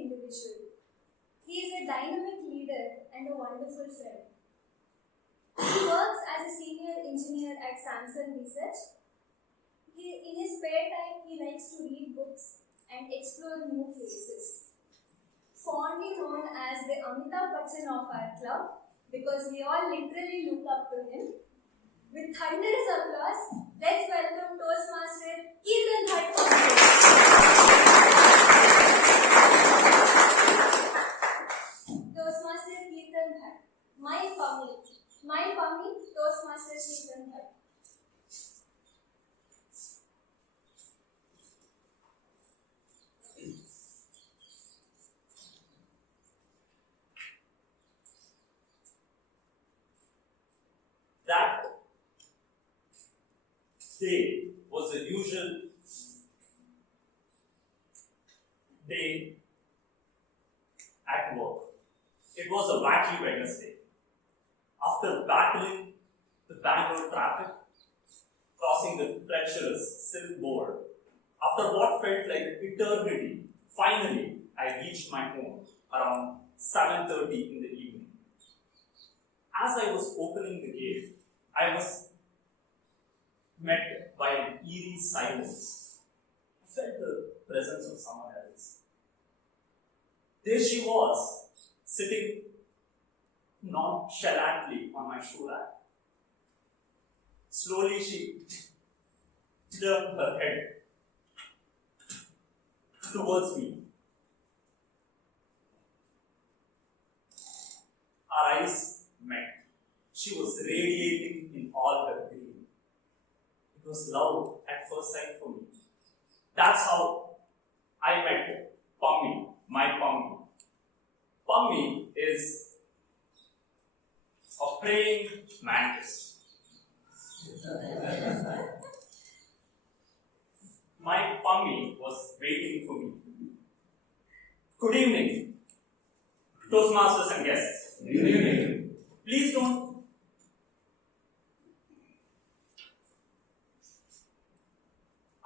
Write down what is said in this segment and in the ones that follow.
individual. He is a dynamic leader and a wonderful friend. He works as a senior engineer at Samsung Research. In his spare time, he likes to read books and explore new places. Fondly known as the Amitabh Bachchan of our club, because we all literally look up to him. With thunderous applause, let's welcome Toastmaster Keerthan Bhat on stage. Toastmaster Keerthan Bhat. My Pommy, Toastmaster Keerthan Bhat. That day was the usual day at work. It was a wacky Wednesday. After battling the Bangalore traffic, crossing the treacherous silk board, after what felt like eternity, finally I reached my home around 7:30 in the evening. As I was opening the gate, I was met by an eerie silence. I felt the presence of someone else. There she was, sitting nonchalantly on my shoe rack. Slowly she turned her head towards me. Our eyes met. She was radiating in all her beauty. It was love at first sight for me. That's how I met Pommy, my Pommy. Pommy is a praying mantis. My Pommy was waiting for me. Good evening, Toastmasters and guests. Good evening. Please don't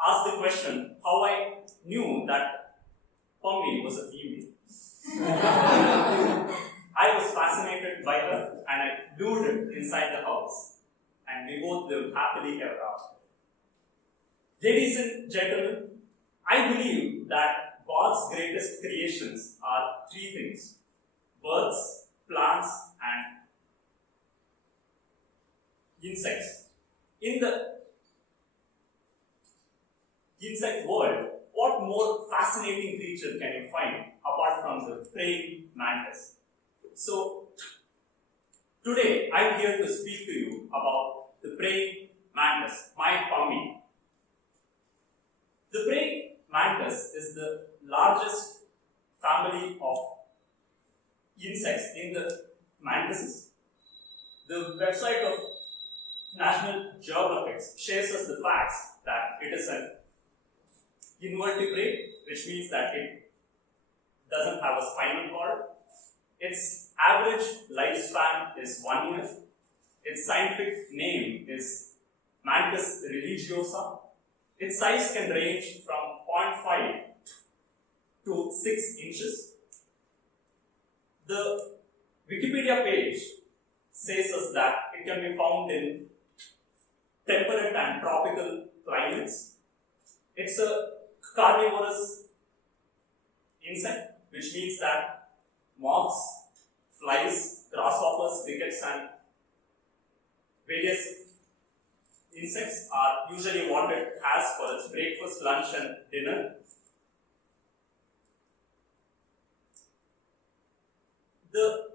ask the question how I knew that Pommy was a female. I was fascinated by her and I lured her inside the house, and we both lived happily ever after. Ladies and gentlemen, I believe that God's greatest creations are three things: birds, plants, and insects. In the insect world, what more fascinating creature can you find apart from the praying mantis? So, today I am here to speak to you about the praying mantis, my Pommy. The praying mantis is the largest family of insects in the mantises. The website of National Geographic shares us the facts that it is an invertebrate, which means that it doesn't have a spinal cord. Its average lifespan is 1 year. Its scientific name is Mantis religiosa. Its size can range from 0.5 to 6 inches. The Wikipedia page says us that it can be found in temperate and tropical climates. It's a carnivorous insect, which means that moths, flies, grasshoppers, crickets, and various insects are usually what it has for its breakfast, lunch, and dinner. The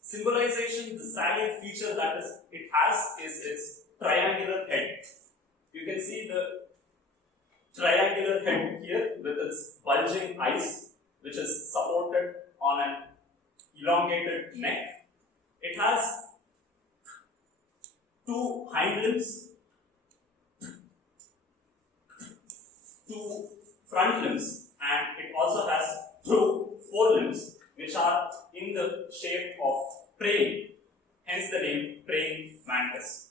symbolization, the salient feature that it has is its triangular head. You can see the triangular head here with its bulging eyes, which is supported on an elongated neck. It has two hind limbs, two front limbs, and it also has two forelimbs, which are in the shape of praying, hence the name praying mantis.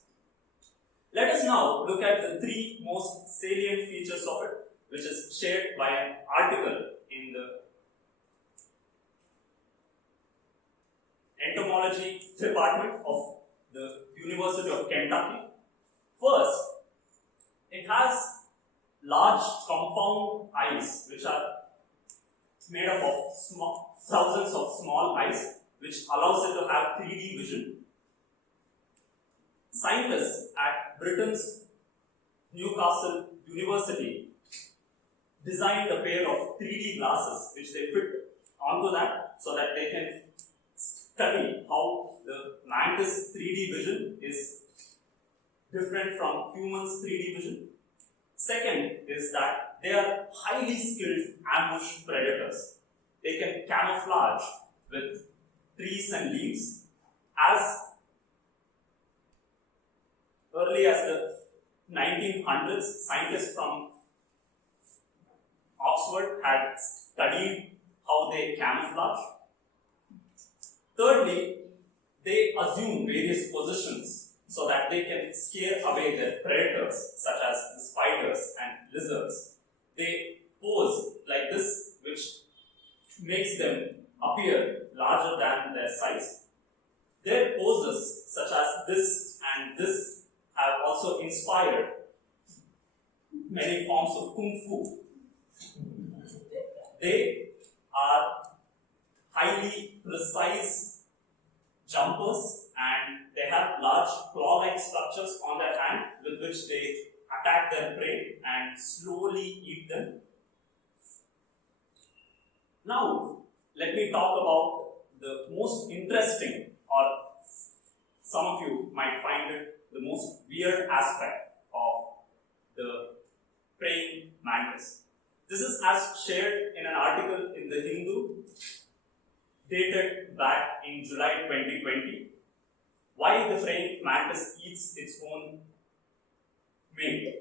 Let us now look at the three most salient features of it, which is shared by an article in the entomology department of the University of Kentucky. First, it has large compound eyes which are made up of thousands of small eyes, which allows it to have 3D vision. Scientists at Britain's Newcastle University designed a pair of 3D glasses which they fit onto that so that they can study how the mantis 3D vision is different from humans 3D vision. Second is that they are highly skilled ambush predators. They can camouflage with trees and leaves. As early as the 1900s, scientists from Oxford had studied how they camouflage. Thirdly, they assume various positions so that they can scare away their predators, such as the spiders and lizards. They pose like this, which makes them appear larger than their size. Their poses, such as this and this, have also inspired many forms of kung fu. They are highly precise jumpers, and they have large claw-like structures on their hand with which they attack their prey and slowly eat them. Now, let me talk about the most interesting, or some of you might find it the most weird aspect of the praying mantis. This is as shared in an article in the Hindu dated back in July 2020. Why the praying mantis eats its own mate.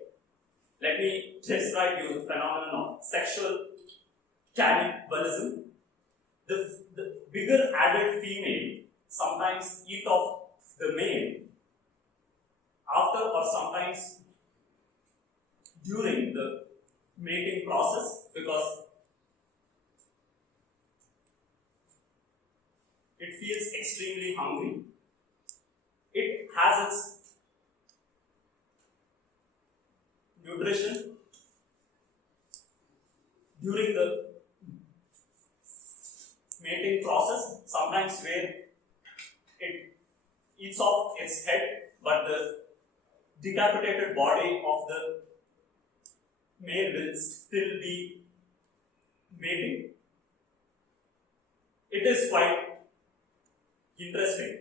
Let me describe you the phenomenon of sexual cannibalism. The bigger adult female sometimes eat off the male after or sometimes during the mating process, because it feels extremely hungry. It has its nutrition during the mating process, sometimes where it eats off its head, but the decapitated body of the male will still be mating. It is quite interesting,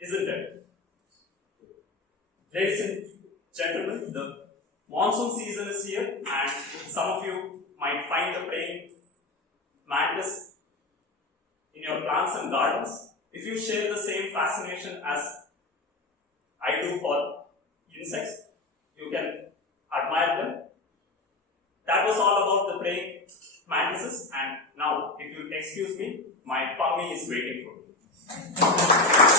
isn't it? Ladies and gentlemen, the monsoon season is here, and some of you might find the praying mantis in your plants and gardens. If you share the same fascination as I do for insects, you can admire them. That was all about the praying mantises, and now, if you excuse me, my Pommy is waiting for me.